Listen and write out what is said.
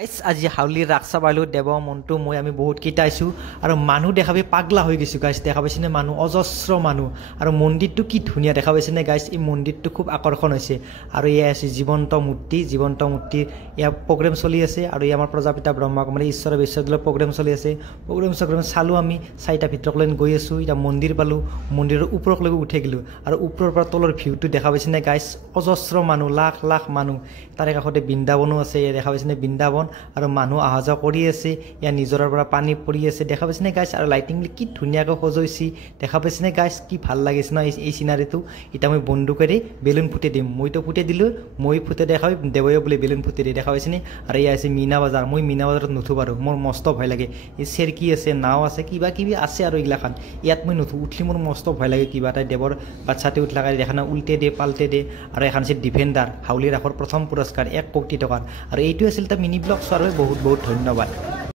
আজি হাউলিৰ ৰাক্সা বাইলো দেৱ মন্টু মই আমি বহুত কেইটা আইছো আৰু মানুহ দেখাবি পাগলা হৈ গৈছো গাইছ দেখা পাইছেনে মানুহ অজস্ৰ মানুহ আৰু মন্দিৰটো কি ধুনীয়া দেখা পাইছেনে গাইছ এই মন্দিৰটো খুব আকৰ্ষণ হৈছে আৰু এয়া আছে জীৱন্ত মূৰ্তি এয়া প্ৰগ্ৰেম চলি আছে আৰু এই আমাৰ প্ৰজাপিতা ব্ৰহ্মা কুমাৰী ঈশ্বৰ বিশ্ববিদ্যালয়ৰ প্ৰগ্ৰেম চলি আছে প্ৰগ্ৰেম চালো আমি চাৰিটা ভিতৰলৈ গৈ আছো এটা মন্দিৰ পালো মন্দিৰৰ ওপৰলৈকে উঠি গলো আৰু ওপৰৰ পৰা তলৰ ভিউটো দেখা পাইছেনে গাইছ অজস্ৰ মানুহ লাখ লাখ মানুহ তাৰে কাষতে বৃন্দাবনো আছে দেখা পাইছেনে বৃন্দাবন আৰু মানুহ আহা যোৱা কৰি আছে ইয়া নিজৰৰ পৰা পানী পৰি আছে দেখা পাইছেনে গাইছ আৰু লাইটিং কি ধুনীয়াকৈ সজাইছি দেখা পাইছেনে গাইছ কি ভাল লাগিছে ন এই সিনাৰীটো এটা মই বন্দুকেৰে বেলুন ফুটে দিম মইতো ফুটে দিলো মই ফুটে দেখাই দেবয়ে বুলি বেলুন ফুটে দি দেখা পাইছেনে আৰু ইয়া আছে মিনা বাজাৰ মই মিনা বাজাৰত নুঠো বাৰু মোৰ মস্ত ভয় লাগে এই চেৰকি আছে নাও আছে কিবা কিবি আছে আৰু এইগিলাখান ইয়াত মই নুঠো উঠলি মোৰ মস্ত ভয় লাগে কিবা এটা দেৱৰ বাচ্চাতে উঠলাকাই দেখা না উল্টে দে পাল্টে দে আৰু এখন আছে ডিফেণ্ডাৰ হাউলি ৰাসৰ প্ৰথম পুৰস্কাৰ 1 কোটি টকাৰ আৰু এইটো আছিল এটা মিনি ব্লগ চোৱাৰ বহুত বহুত ধন্যবাদ।